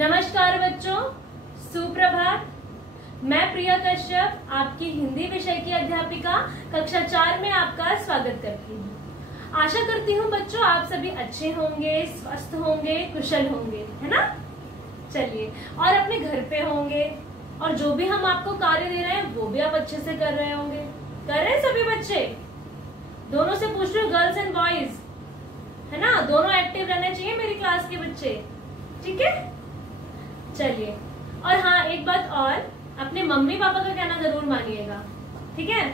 नमस्कार बच्चों, सुप्रभात। मैं प्रिया कश्यप, आपकी हिंदी विषय की अध्यापिका कक्षा 4 में आपका स्वागत करती हूँ। आशा करती हूँ बच्चों आप सभी अच्छे होंगे, स्वस्थ होंगे, कुशल होंगे, है ना। चलिए, और अपने घर पे होंगे और जो भी हम आपको कार्य दे रहे हैं वो भी आप अच्छे से कर रहे होंगे। कर रहे हैं सभी बच्चे? दोनों से पूछ रही हूँ, गर्ल्स एंड बॉयज, है ना। दोनों एक्टिव रहने चाहिए मेरी क्लास के बच्चे, ठीक है। चलिए, और हाँ एक बात और, अपने मम्मी पापा का कहना जरूर मानिएगा, ठीक है।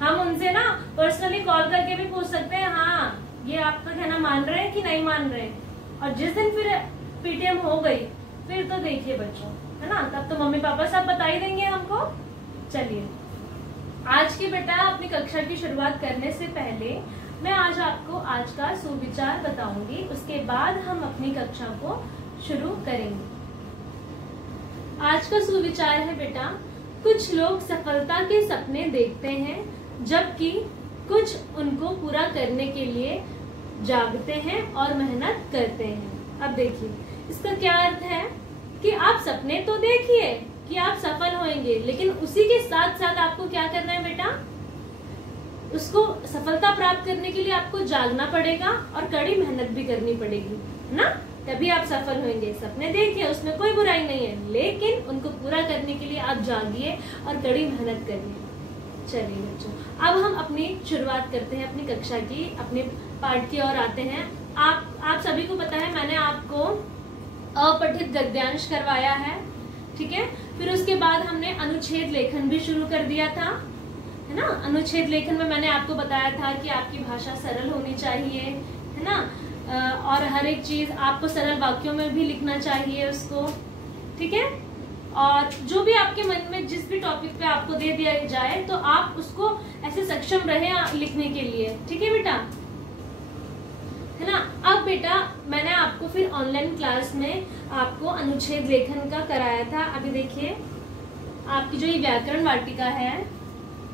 हम उनसे ना पर्सनली कॉल करके भी पूछ सकते हैं, हाँ ये आपका कहना मान रहे हैं कि नहीं मान रहे। और जिस दिन फिर पीटीएम हो गई फिर तो देखिए बच्चों, है ना, तब तो मम्मी पापा सब बता ही देंगे हमको। चलिए, आज की बेटा अपनी कक्षा की शुरुआत करने से पहले मैं आज आपको आज का सुविचार बताऊंगी, उसके बाद हम अपनी कक्षा को शुरू करेंगे। आज का सुविचार है बेटा, कुछ लोग सफलता के सपने देखते हैं जबकि कुछ उनको पूरा करने के लिए जागते हैं और मेहनत करते हैं। अब देखिए इसका क्या अर्थ है कि आप सपने तो देखिए कि आप सफल होंगे, लेकिन उसी के साथ साथ आपको क्या करना है बेटा, उसको सफलता प्राप्त करने के लिए आपको जागना पड़ेगा और कड़ी मेहनत भी करनी पड़ेगी, है ना, तभी आप सफल होंगे। सपने देखिए, उसमें कोई बुराई नहीं है, लेकिन उनको पूरा करने के लिए आप जागिए और कड़ी मेहनत करिए। चलिए बच्चों, अब हम अपनी शुरुआत करते हैं अपनी कक्षा की, अपने पाठ की ओर आते हैं। आप सभी को पता है मैंने आपको अपठित गद्यांश करवाया है, ठीक है। फिर उसके बाद हमने अनुच्छेद लेखन भी शुरू कर दिया था, है ना। अनुच्छेद लेखन में मैंने आपको बताया था कि आपकी भाषा सरल होनी चाहिए, है ना, और हर एक चीज आपको सरल वाक्यों में भी लिखना चाहिए उसको, ठीक है। और जो भी आपके मन में जिस भी टॉपिक पे आपको दे दिया जाए तो आप उसको ऐसे सक्षम रहे लिखने के लिए, ठीक है बेटा, है ना। अब बेटा मैंने आपको फिर ऑनलाइन क्लास में आपको अनुच्छेद लेखन का कराया था। अभी देखिए आपकी जो ये व्याकरण वाटिका है,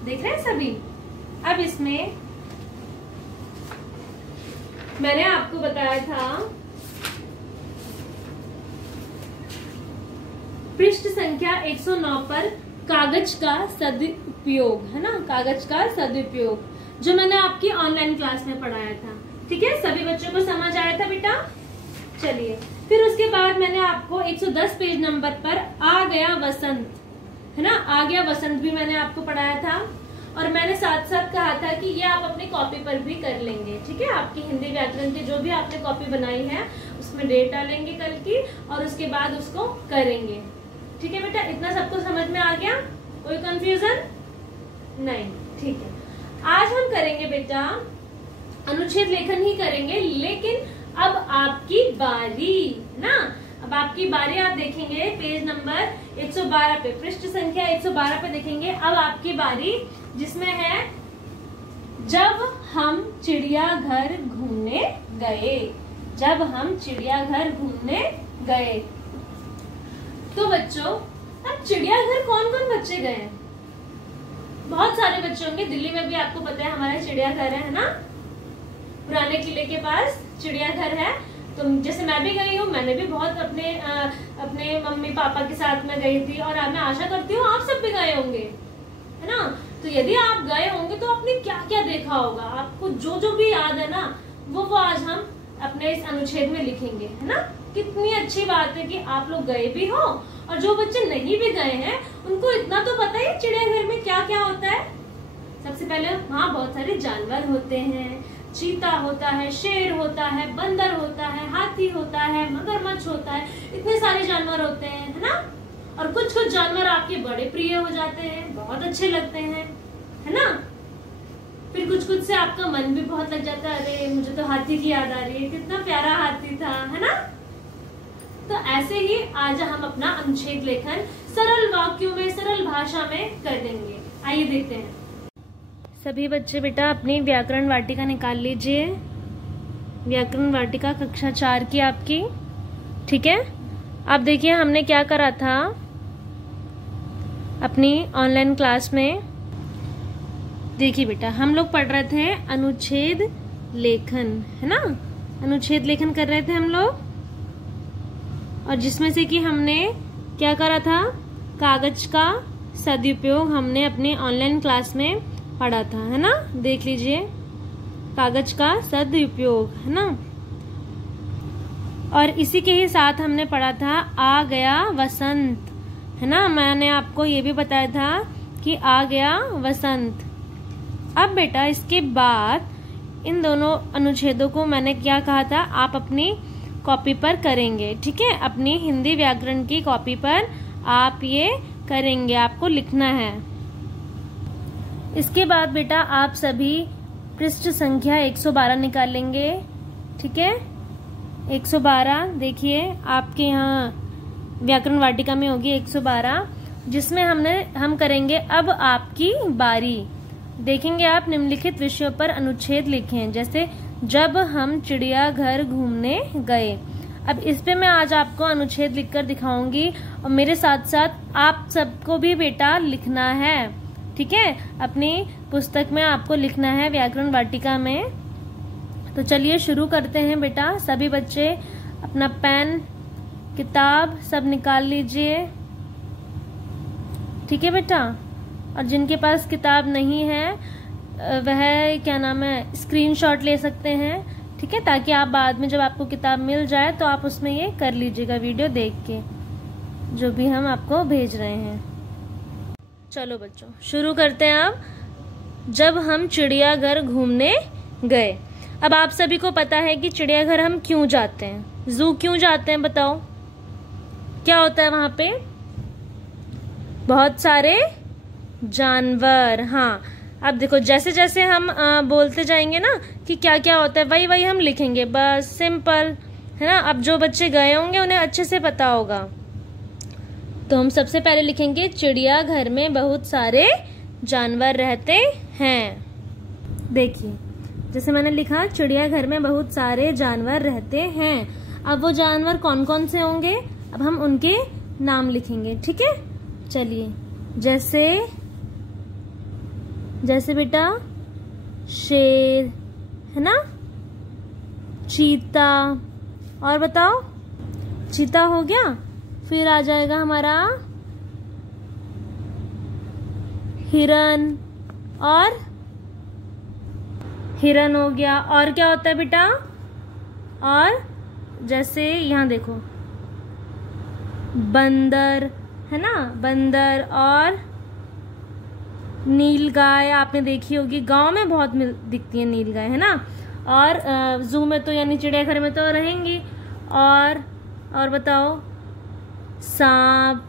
देख रहे हैं सभी। अब इसमें मैंने आपको बताया था पृष्ठ संख्या 109 पर कागज का सदुपयोग, है ना, कागज का सदुपयोग, जो मैंने आपकी ऑनलाइन क्लास में पढ़ाया था, ठीक है। सभी बच्चों को समझ आया था बेटा। चलिए, फिर उसके बाद मैंने आपको 110 पेज नंबर पर आ गया वसंत, है ना, आ गया वसंत भी मैंने आपको पढ़ाया था। और मैंने साथ साथ कहा था कि ये आप अपनी कॉपी पर भी कर लेंगे, ठीक है। आपकी हिंदी व्याकरण की जो भी आपने कॉपी बनाई है उसमें डेट डालेंगे कल की और उसके बाद उसको करेंगे, ठीक है बेटा। इतना सबको समझ में आ गया? कोई कंफ्यूजन नहीं? ठीक है। आज हम करेंगे बेटा अनुच्छेद लेखन ही करेंगे, लेकिन अब आपकी बारी ना, अब आपकी बारी। आप देखेंगे पेज नंबर 112 पे, पृष्ठ संख्या 112 पे देखेंगे। अब आपकी बारी, जिसमें है जब हम चिड़ियाघर घूमने गए, जब हम चिड़ियाघर घूमने गए। तो बच्चों, अब चिड़ियाघर कौन कौन बच्चे गए हैं? बहुत सारे बच्चे होंगे। दिल्ली में भी आपको पता है हमारा चिड़ियाघर है ना, पुराने किले के पास चिड़ियाघर है। तो जैसे मैं भी गई हूँ, मैंने भी बहुत अपने मम्मी पापा के साथ में गई थी, और मैं आशा करती हूँ आप सब भी गए होंगे, है ना। तो यदि आप गए होंगे तो आपने क्या क्या देखा होगा, आपको जो जो भी याद है ना वो आज हम अपने इस अनुच्छेद में लिखेंगे, है ना। कितनी अच्छी बात है कि आप लोग गए भी हो, और जो बच्चे नहीं भी गए हैं उनको इतना तो पता है चिड़ियाघर में क्या क्या होता है। सबसे पहले वहाँ बहुत सारे जानवर होते हैं, चीता होता है, शेर होता है, बंदर होता है, हाथी होता है, मगरमच्छ होता है, इतने सारे जानवर होते हैं, है ना। और कुछ कुछ जानवर आपके बड़े प्रिय हो जाते हैं, बहुत अच्छे लगते हैं, है ना। फिर कुछ कुछ से आपका मन भी बहुत लग जाता है, अरे मुझे तो हाथी की याद आ रही है, कितना प्यारा हाथी था, है ना। तो ऐसे ही आज हम अपना अनुच्छेद लेखन सरल वाक्यों में, सरल भाषा में कर देंगे। आइए देखते हैं। सभी बच्चे बेटा अपनी व्याकरण वाटिका निकाल लीजिए। व्याकरण वाटिका कक्षा 4 की आपकी, ठीक है। अब देखिए हमने क्या करा था अपनी ऑनलाइन क्लास में। देखिए बेटा, हम लोग पढ़ रहे थे अनुच्छेद लेखन, है ना, अनुच्छेद लेखन कर रहे थे हम लोग। और जिसमें से कि हमने क्या करा था, कागज का सदुपयोग हमने अपने ऑनलाइन क्लास में पढ़ा था, है ना। देख लीजिए, कागज का सदुपयोग, है ना। और इसी के ही साथ हमने पढ़ा था आ गया वसंत, है ना। मैंने आपको ये भी बताया था कि आ गया वसंत। अब बेटा इसके बाद इन दोनों अनुच्छेदों को मैंने क्या कहा था, आप अपनी कॉपी पर करेंगे, ठीक है। अपनी हिंदी व्याकरण की कॉपी पर आप ये करेंगे, आपको लिखना है। इसके बाद बेटा आप सभी पृष्ठ संख्या 112 निकालेंगे, ठीक है। 112 देखिए आपके यहाँ व्याकरण वाटिका में होगी 112, जिसमें हम करेंगे अब आपकी बारी। देखेंगे आप निम्नलिखित विषयों पर अनुच्छेद लिखें, जैसे जब हम चिड़ियाघर घूमने गए। अब इस पे मैं आज आपको अनुच्छेद लिखकर दिखाऊंगी और मेरे साथ साथ आप सबको भी बेटा लिखना है, ठीक है। अपनी पुस्तक में आपको लिखना है व्याकरण वाटिका में। तो चलिए शुरू करते हैं बेटा। सभी बच्चे अपना पेन किताब सब निकाल लीजिए, ठीक है बेटा। और जिनके पास किताब नहीं है वह क्या नाम है स्क्रीनशॉट ले सकते हैं, ठीक है, ताकि आप बाद में जब आपको किताब मिल जाए तो आप उसमें ये कर लीजिएगा वीडियो देख के, जो भी हम आपको भेज रहे हैं। चलो बच्चों शुरू करते हैं। अब जब हम चिड़ियाघर घूमने गए। अब आप सभी को पता है कि चिड़ियाघर हम क्यों जाते हैं, जू क्यों जाते हैं, बताओ क्या होता है वहां पे, बहुत सारे जानवर। हाँ, अब देखो जैसे जैसे हम बोलते जाएंगे ना कि क्या क्या होता है, वही वही हम लिखेंगे, बस सिंपल, है ना। अब जो बच्चे गए होंगे उन्हें अच्छे से पता होगा। तो हम सबसे पहले लिखेंगे चिड़ियाघर में बहुत सारे जानवर रहते हैं। देखिए जैसे मैंने लिखा चिड़ियाघर में बहुत सारे जानवर रहते हैं। अब वो जानवर कौन कौन से होंगे, अब हम उनके नाम लिखेंगे, ठीक है। चलिए जैसे बेटा शेर, है ना, चीता, और बताओ चीता हो गया। फिर आ जाएगा हमारा हिरन, और हिरन हो गया। और क्या होता है बेटा, और जैसे यहाँ देखो बंदर, है ना, बंदर, और नीलगाय आपने देखी होगी, गांव में बहुत दिखती है नीलगाय, है ना। और जू में तो यानी चिड़ियाघर में तो रहेंगी। और बताओ सांप,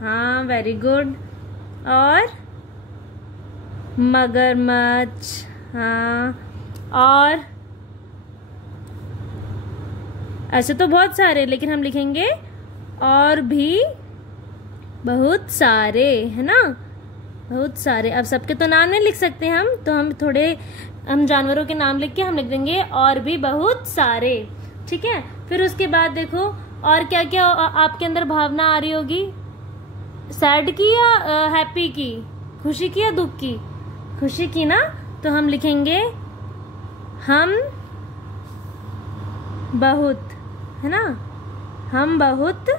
हाँ वेरी गुड, और मगरमच्छ, हाँ, और ऐसे तो बहुत सारे, लेकिन हम लिखेंगे और भी बहुत सारे, है ना, बहुत सारे। अब सबके तो नाम नहीं लिख सकते हम, तो हम जानवरों के नाम लिख के हम लिख देंगे और भी बहुत सारे, ठीक है। फिर उसके बाद देखो और क्या क्या आपके अंदर भावना आ रही होगी, सैड की या हैप्पी की, खुशी की या दुख की, खुशी की ना। तो हम लिखेंगे हम बहुत, है ना, हम बहुत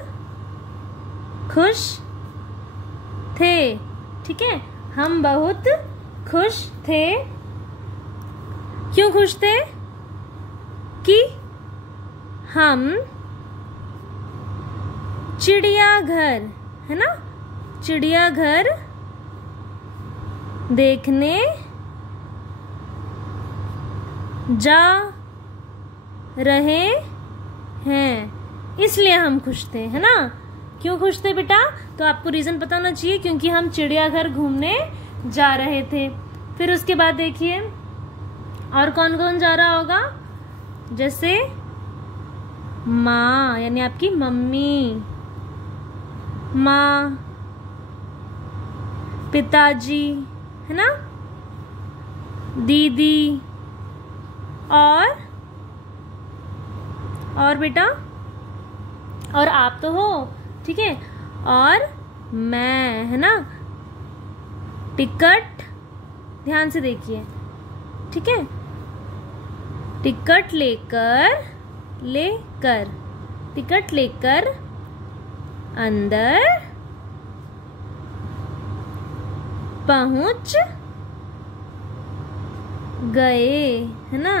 खुश थे, ठीक है। हम बहुत खुश थे। क्यों खुश थे, कि हम चिड़ियाघर, है ना, चिड़ियाघर देखने जा रहे हैं, इसलिए हम खुश थे, है ना। क्यों खुश थे बेटा, तो आपको रीजन पता होना चाहिए, क्योंकि हम चिड़ियाघर घूमने जा रहे थे। फिर उसके बाद देखिए और कौन कौन जा रहा होगा, जैसे माँ यानी आपकी मम्मी, माँ, पिताजी, है ना, दीदी, और बेटा और आप तो हो, ठीक है, और मैं, है ना। टिकट ध्यान से देखिए, ठीक है, टिकट लेकर टिकट लेकर अंदर पहुंच गए, है ना।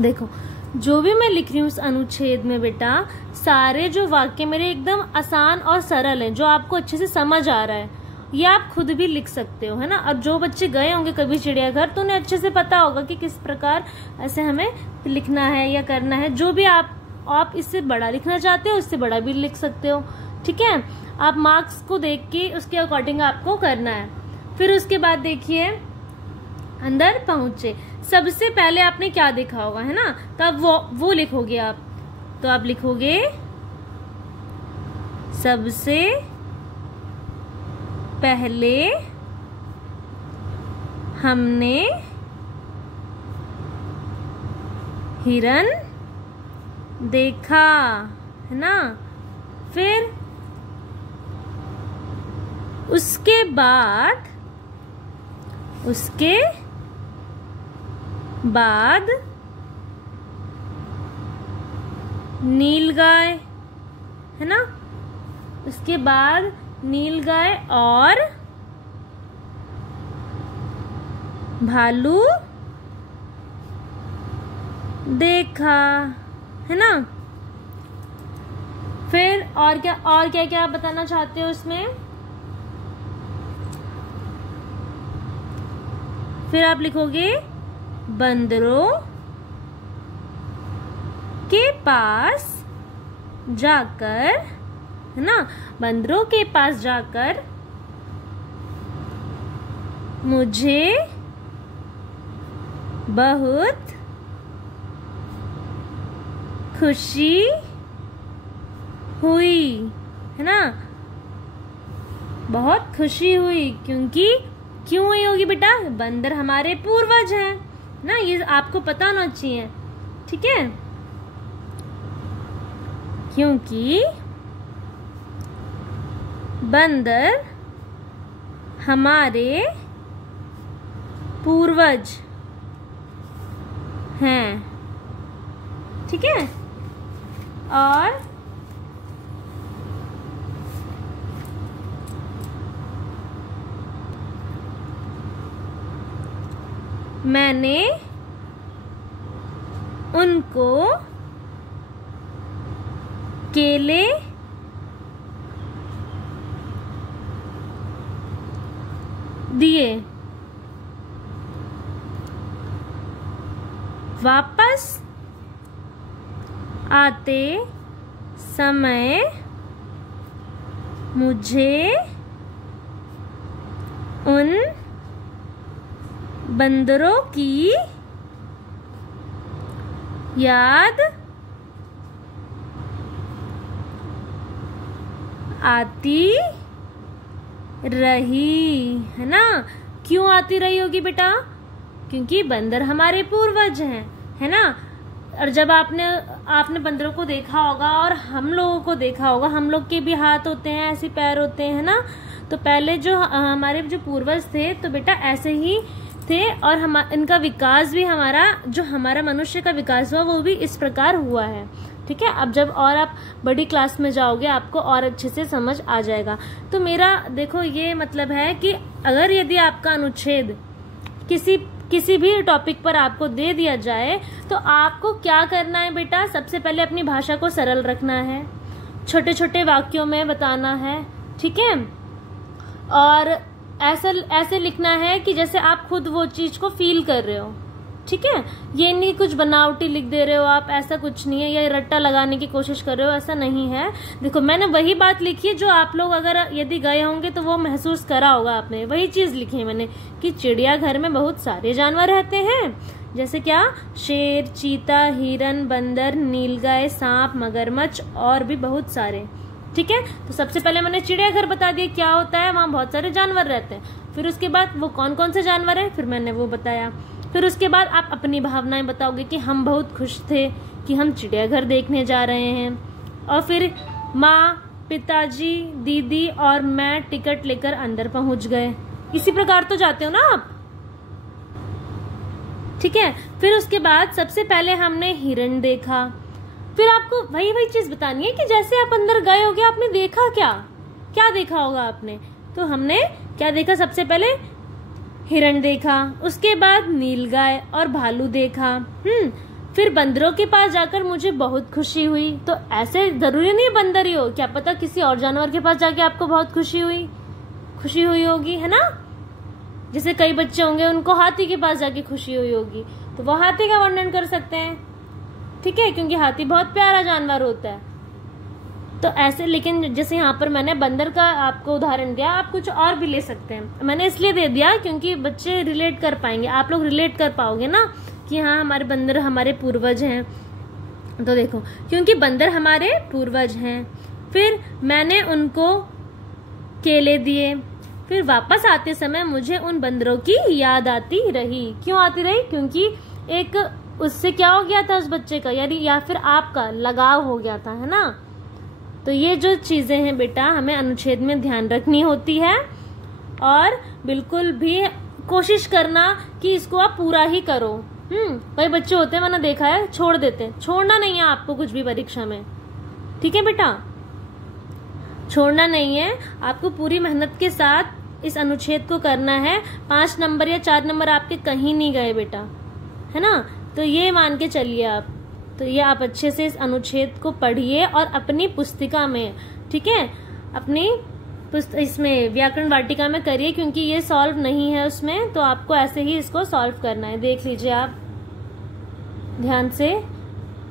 देखो जो भी मैं लिख रही हूँ इस अनुच्छेद में बेटा, सारे जो वाक्य मेरे एकदम आसान और सरल हैं, जो आपको अच्छे से समझ आ रहा है, ये आप खुद भी लिख सकते हो, है ना। अब जो बच्चे गए होंगे कभी चिड़ियाघर तो उन्हें अच्छे से पता होगा कि किस प्रकार ऐसे हमें लिखना है या करना है। जो भी आप इससे बड़ा लिखना चाहते हो उससे बड़ा भी लिख सकते हो, ठीक है। आप मार्क्स को देख के उसके अकॉर्डिंग आपको करना है। फिर उसके बाद देखिए अंदर पहुंचे, सबसे पहले आपने क्या देखा होगा, है ना। तब वो लिखोगे आप, तो आप लिखोगे सबसे पहले हमने हिरन देखा, है ना। फिर उसके बाद नीलगाय, है ना। उसके बाद नीलगाय और भालू देखा, है ना। फिर और क्या क्या आप बताना चाहते हो उसमें। फिर आप लिखोगे बंदरों के पास जाकर, है ना। बंदरों के पास जाकर मुझे बहुत खुशी हुई, है ना। बहुत खुशी हुई, क्यों हुई होगी बेटा, बंदर हमारे पूर्वज हैं ना, ये आपको पता होना चाहिए, ठीक है। क्योंकि बंदर हमारे पूर्वज हैं, ठीक है। और मैंने उनको केले दिए, वापस आते समय मुझे उन बंदरों की याद आती रही, है ना। क्यों आती रही होगी बेटा, क्योंकि बंदर हमारे पूर्वज हैं, है ना। और जब आपने बंदरों को देखा होगा और हम लोगों को देखा होगा, हम लोग के भी हाथ होते हैं, ऐसे पैर होते हैं, है ना। तो पहले जो हमारे जो पूर्वज थे तो बेटा ऐसे ही थे, और इनका विकास भी हमारा मनुष्य का विकास हुआ वो भी इस प्रकार हुआ है, ठीक है। अब जब और आप बड़ी क्लास में जाओगे आपको और अच्छे से समझ आ जाएगा। तो मेरा देखो ये मतलब है कि अगर यदि आपका अनुच्छेद किसी भी टॉपिक पर आपको दे दिया जाए तो आपको क्या करना है बेटा, सबसे पहले अपनी भाषा को सरल रखना है, छोटे छोटे वाक्यों में बताना है, ठीक है। और ऐसे लिखना है कि जैसे आप खुद वो चीज को फील कर रहे हो, ठीक है। ये नहीं कुछ बनावटी लिख दे रहे हो आप, ऐसा कुछ नहीं है, या रट्टा लगाने की कोशिश कर रहे हो, ऐसा नहीं है। देखो मैंने वही बात लिखी है जो आप लोग अगर यदि गए होंगे तो वो महसूस करा होगा आपने, वही चीज लिखी है मैंने कि चिड़ियाघर में बहुत सारे जानवर रहते हैं, जैसे क्या, शेर, चीता, हिरन, बंदर, नीलगाय, सांप, मगरमच्छ और भी बहुत सारे, ठीक है। तो सबसे पहले मैंने चिड़ियाघर बता दिया क्या होता है, वहां बहुत सारे जानवर रहते हैं। फिर उसके बाद वो कौन कौन से जानवर हैं, फिर मैंने वो बताया। फिर उसके बाद आप अपनी भावनाएं बताओगे कि हम बहुत खुश थे कि हम चिड़ियाघर देखने जा रहे हैं, और फिर माँ, पिताजी, दीदी और मैं टिकट लेकर अंदर पहुंच गए। इसी प्रकार तो जाते हो ना आप, ठीक है। फिर उसके बाद सबसे पहले हमने हिरण देखा, फिर आपको वही चीज बतानी है कि जैसे आप अंदर गए होगे आपने देखा क्या देखा होगा आपने। तो हमने क्या देखा, सबसे पहले हिरण देखा, उसके बाद नीलगाय और भालू देखा। फिर बंदरों के पास जाकर मुझे बहुत खुशी हुई। तो ऐसे जरूरी नहीं बंदर ही हो, क्या पता किसी और जानवर के पास जाके आपको बहुत खुशी हुई होगी, है ना। जैसे कई बच्चे होंगे उनको हाथी के पास जाके खुशी हुई होगी, तो वो हाथी का वर्णन कर सकते हैं, ठीक है, क्योंकि हाथी बहुत प्यारा जानवर होता है। तो ऐसे, लेकिन जैसे यहाँ पर मैंने बंदर का आपको उदाहरण दिया, आप कुछ और भी ले सकते हैं। मैंने इसलिए दे दिया क्योंकि बच्चे रिलेट कर पाएंगे, आप लोग रिलेट कर पाओगे ना कि हाँ हमारे बंदर हमारे पूर्वज हैं। तो देखो, क्योंकि बंदर हमारे पूर्वज हैं। फिर मैंने उनको केले दिए। फिर वापस आते समय मुझे उन बंदरों की याद आती रही। क्यों आती रही? क्योंकि एक उससे क्या हो गया था उस बच्चे का, या फिर आपका लगाव हो गया था, है ना। तो ये जो चीजें हैं बेटा हमें अनुच्छेद में ध्यान रखनी होती है, और बिल्कुल भी कोशिश करना कि इसको आप पूरा ही करो। कई बच्चे होते हैं, मैंने देखा है, छोड़ देते हैं। छोड़ना नहीं है आपको कुछ भी परीक्षा में, ठीक है बेटा, छोड़ना नहीं है, आपको पूरी मेहनत के साथ इस अनुच्छेद को करना है। 5 नंबर या 4 नंबर आपके कहीं नहीं गए बेटा, है ना। तो ये मान के चलिए आप। तो ये आप अच्छे से इस अनुच्छेद को पढ़िए और अपनी पुस्तिका में, ठीक है, अपनी इसमें व्याकरण वाटिका में करिए, क्योंकि ये सॉल्व नहीं है उसमें, तो आपको ऐसे ही इसको सॉल्व करना है। देख लीजिए आप ध्यान से,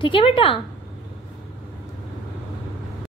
ठीक है बेटा।